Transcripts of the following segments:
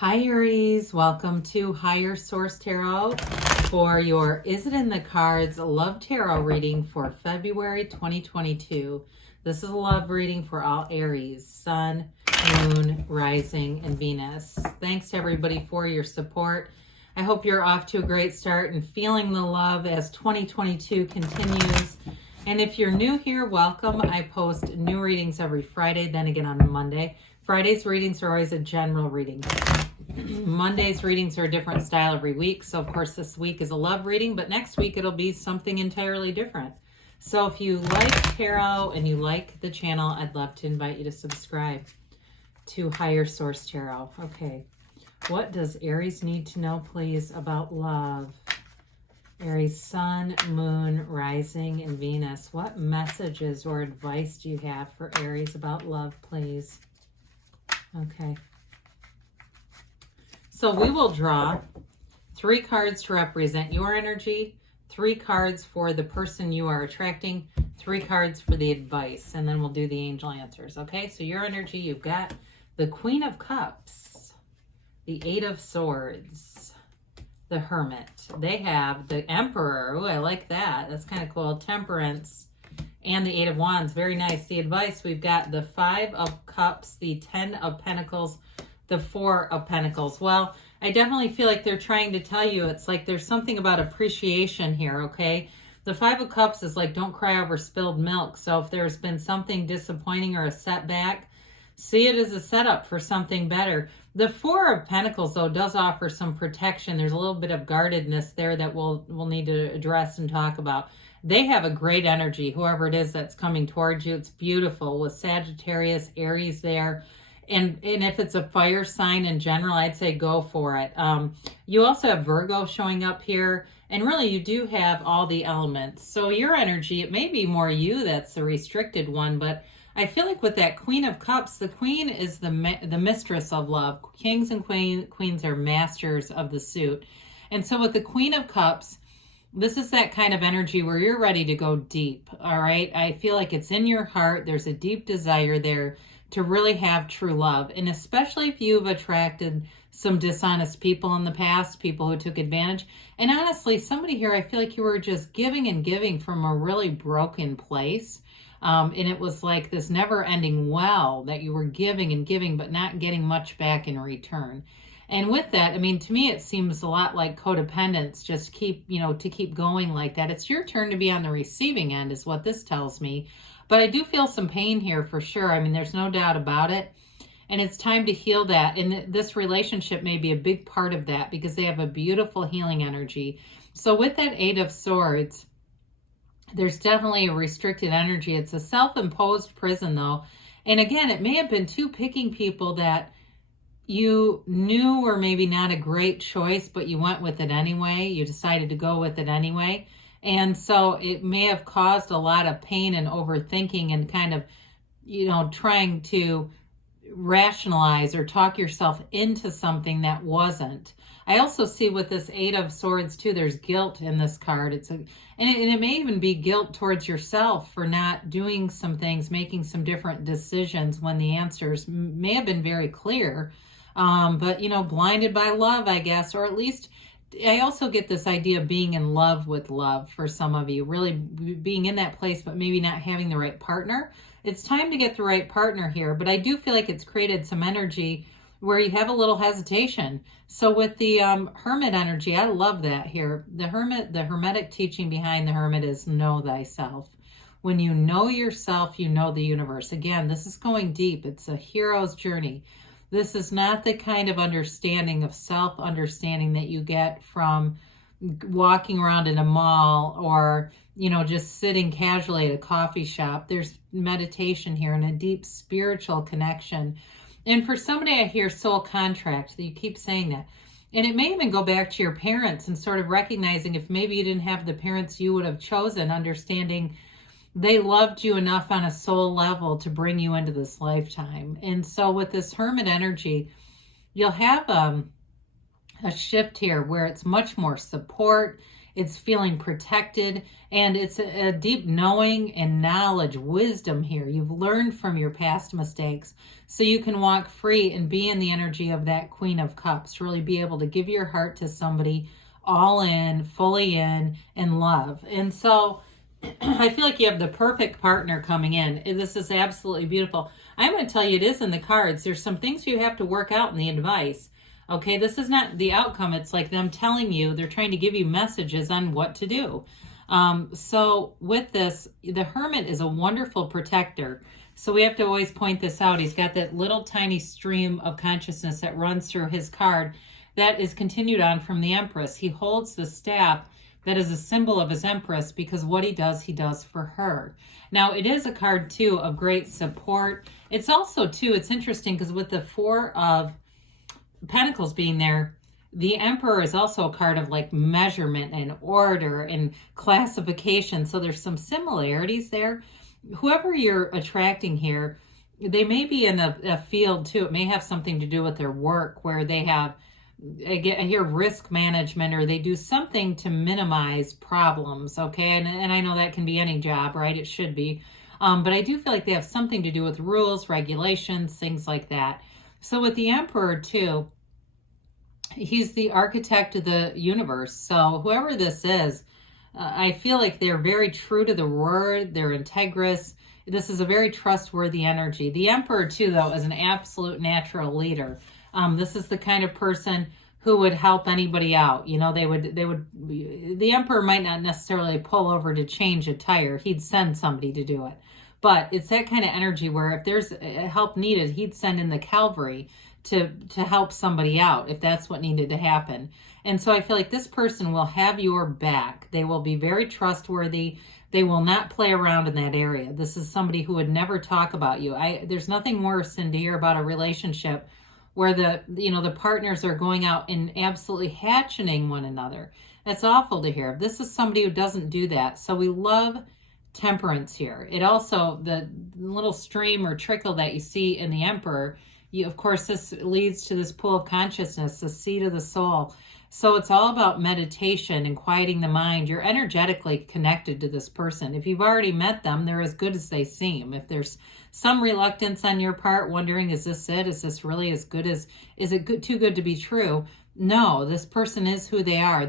Hi Aries, welcome to Higher Source Tarot for your Is It in the Cards Love Tarot reading for February 2022. This is a love reading for all Aries, Sun, Moon, Rising, and Venus. Thanks to everybody for your support. I hope you're off to a great start and feeling the love as 2022 continues. And if you're new here, welcome. I post new readings every Friday, then again on Monday. Friday's readings are always a general reading. Monday's readings are a different style every week. So, of course, this week is a love reading, but next week it'll be something entirely different. So if you like tarot and you like the channel, I'd love to invite you to subscribe to Higher Source Tarot. Okay, what does Aries need to know, please, about love? Aries, Sun, Moon, Rising, and Venus. What messages or advice do you have for Aries about love, please? Okay. So we will draw 3 cards to represent your energy, 3 cards for the person you are attracting, 3 cards for the advice, and then we'll do the angel answers. Okay, so your energy, you've got the Queen of Cups, the 8 of Swords, the Hermit. They have the Emperor. Oh, I like that. That's kind of cool. Temperance and the 8 of Wands. Very nice. The advice, we've got the 5 of Cups, the 10 of Pentacles, the 4 of Pentacles. Well, I definitely feel like they're trying to tell you it's like there's something about appreciation here, okay? The 5 of Cups is like don't cry over spilled milk. So if there's been something disappointing or a setback, see it as a setup for something better. The 4 of Pentacles, though, does offer some protection. There's a little bit of guardedness there that we'll need to address and talk about. They have a great energy, whoever it is that's coming towards you. It's beautiful with Sagittarius, Aries there. And if it's a fire sign in general, I'd say go for it. You also have Virgo showing up here. And really, you do have all the elements. So your energy, it may be more you that's the restricted one. But I feel like with that Queen of Cups, the Queen is the mistress of love. Kings and queens are masters of the suit. And so with the Queen of Cups, this is that kind of energy where you're ready to go deep, all right? I feel like it's in your heart. There's a deep desire there to really have true love. And especially if you've attracted some dishonest people in the past, people who took advantage. And honestly, somebody here, I feel like you were just giving and giving from a really broken place. And it was like this never-ending well that you were giving and giving, but not getting much back in return. And with that, I mean, to me, it seems a lot like codependence, just to keep going like that. It's your turn to be on the receiving end is what this tells me. But I do feel some pain here for sure. I mean, there's no doubt about it. And it's time to heal that. And this relationship may be a big part of that because they have a beautiful healing energy. So with that 8 of Swords, there's definitely a restricted energy. It's a self-imposed prison, though. And again, it may have been 2 picking people that you knew were maybe not a great choice, but you went with it anyway. You decided to go with it anyway. And so it may have caused a lot of pain and overthinking and kind of, trying to rationalize or talk yourself into something that wasn't. I also see with this 8 of Swords too, there's guilt in this card. And it may even be guilt towards yourself for not doing some things, making some different decisions when the answers may have been very clear. But, blinded by love, I guess, or at least I also get this idea of being in love with love for some of you, really being in that place, but maybe not having the right partner. It's time to get the right partner here, but I do feel like it's created some energy where you have a little hesitation. So with the Hermit energy, I love that here. The Hermetic teaching behind the Hermit is know thyself. When you know yourself, you know the universe. Again, this is going deep. It's a hero's journey. This is not the kind of understanding of self-understanding that you get from walking around in a mall or, just sitting casually at a coffee shop. There's meditation here and a deep spiritual connection. And for somebody, I hear soul contract. You keep saying that. And it may even go back to your parents and sort of recognizing if maybe you didn't have the parents you would have chosen, understanding they loved you enough on a soul level to bring you into this lifetime. And so with this Hermit energy, you'll have a shift here where it's much more support. It's feeling protected, and it's a deep knowing and knowledge, wisdom here. You've learned from your past mistakes, so you can walk free and be in the energy of that Queen of Cups, really be able to give your heart to somebody all in, fully in love. And so I feel like you have the perfect partner coming in. This is absolutely beautiful. I'm going to tell you, it is in the cards. There's some things you have to work out in the advice. Okay, this is not the outcome. It's like them telling you, they're trying to give you messages on what to do. So with this, the Hermit is a wonderful protector. So we have to always point this out. He's got that little tiny stream of consciousness that runs through his card that is continued on from the Empress. He holds the staff that is a symbol of his Empress, because what he does for her. Now, it is a card, too, of great support. It's also, too, it's interesting because with the Four of Pentacles being there, the Emperor is also a card of like measurement and order and classification. So there's some similarities there. Whoever you're attracting here, they may be in a field, too. It may have something to do with their work where they have, I hear risk management, or they do something to minimize problems, okay? And I know that can be any job, right? It should be. But I do feel like they have something to do with rules, regulations, things like that. So with the Emperor, too, he's the architect of the universe. So whoever this is, I feel like they're very true to the word. They're integrous. This is a very trustworthy energy. The Emperor, too, though, is an absolute natural leader. This is the kind of person who would help anybody out. You know, the Emperor might not necessarily pull over to change a tire. He'd send somebody to do it. But it's that kind of energy where if there's help needed, he'd send in the cavalry to help somebody out if that's what needed to happen. And so I feel like this person will have your back. They will be very trustworthy. They will not play around in that area. This is somebody who would never talk about you. There's nothing worse than to hear about a relationship where the partners are going out and absolutely hatchening one another. That's awful to hear. This is somebody who doesn't do that. So we love temperance here. It also, the little stream or trickle that you see in the Emperor, of course, this leads to this pool of consciousness, the seat of the soul. So it's all about meditation and quieting the mind. You're energetically connected to this person. If you've already met them, they're as good as they seem. If there's some reluctance on your part, wondering, is this it? Is this really as good as, is it good, too good to be true? No, this person is who they are.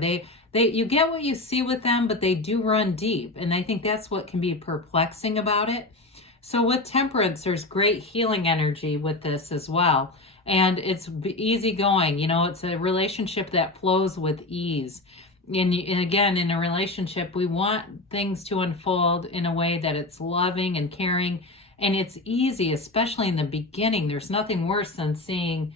You get what you see with them, but they do run deep. And I think that's what can be perplexing about it. So with temperance, there's great healing energy with this as well. And it's easygoing. You know, it's a relationship that flows with ease. And again, in a relationship, we want things to unfold in a way that it's loving and caring. And it's easy, especially in the beginning. There's nothing worse than seeing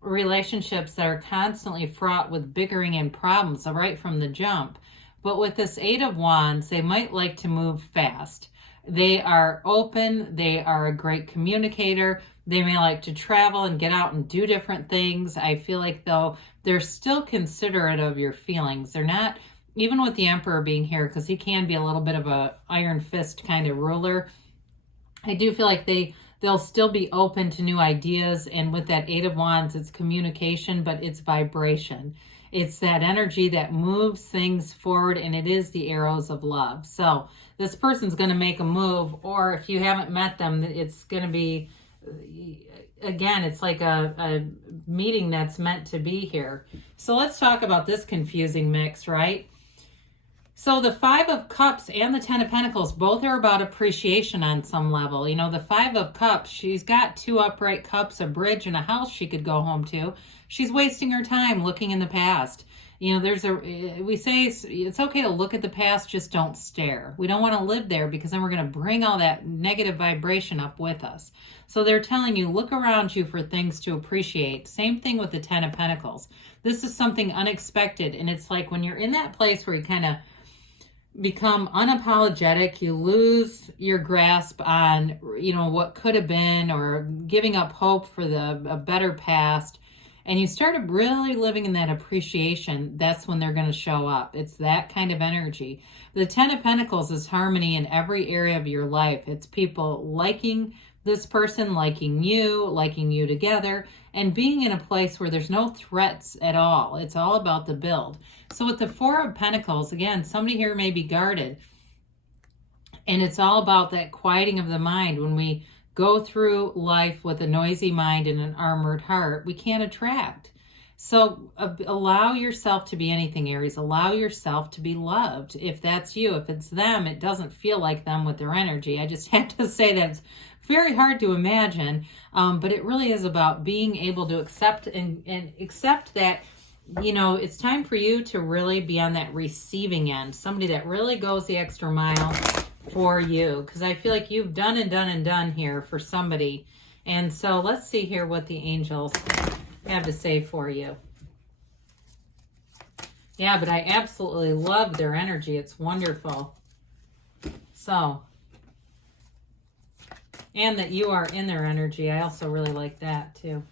relationships that are constantly fraught with bickering and problems right from the jump. But with this Eight of Wands, they might like to move fast. They are open. They are a great communicator. They may like to travel and get out and do different things. I feel like, though, they're still considerate of your feelings. They're not, even with the Emperor being here, because he can be a little bit of a iron fist kind of ruler. I do feel like they'll still be open to new ideas. And with that Eight of Wands, it's communication, but it's vibration. It's that energy that moves things forward, and it is the arrows of love. So this person's going to make a move, or if you haven't met them, it's going to be, again, it's like a meeting that's meant to be here. So let's talk about this confusing mix, right? So the Five of Cups and the Ten of Pentacles both are about appreciation on some level. You know, the Five of Cups, she's got two upright cups, a bridge, and a house she could go home to. She's wasting her time looking in the past. You know, we say it's okay to look at the past, just don't stare. We don't want to live there, because then we're going to bring all that negative vibration up with us. So they're telling you, look around you for things to appreciate. Same thing with the Ten of Pentacles. This is something unexpected, and it's like when you're in that place where you kind of become unapologetic, you lose your grasp on, you know, what could have been, or giving up hope for a better past, and you started really living in that appreciation, that's when they're going to show up. It's that kind of energy. The Ten of Pentacles is harmony in every area of your life. It's people liking this person liking you together, and being in a place where there's no threats at all. It's all about the build. So with the Four of Pentacles, again, somebody here may be guarded. And it's all about that quieting of the mind. When we go through life with a noisy mind and an armored heart, we can't attract. So allow yourself to be anything, Aries. Allow yourself to be loved. If that's you, if it's them, it doesn't feel like them with their energy. I just have to say that it's very hard to imagine, but it really is about being able to accept and accept that, you know, it's time for you to really be on that receiving end. Somebody that really goes the extra mile for you, because I feel like you've done and done and done here for somebody. And so let's see here what the angels have to say for you. Yeah, but I absolutely love their energy. It's wonderful. So, and that you are in their energy. I also really like that too.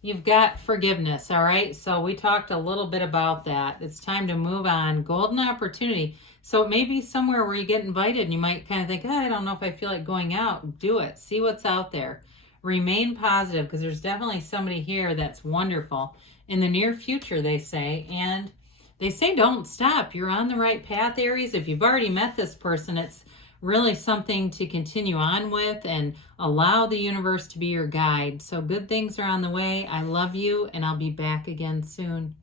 You've got forgiveness, all right? So we talked a little bit about that. It's time to move on. Golden opportunity. So it may be somewhere where you get invited and you might kind of think, I don't know if I feel like going out. Do it. See what's out there. Remain positive, because there's definitely somebody here that's wonderful in the near future, they say. And they say don't stop. You're on the right path, Aries. If you've already met this person, it's really something to continue on with and allow the universe to be your guide. So good things are on the way. I love you, and I'll be back again soon.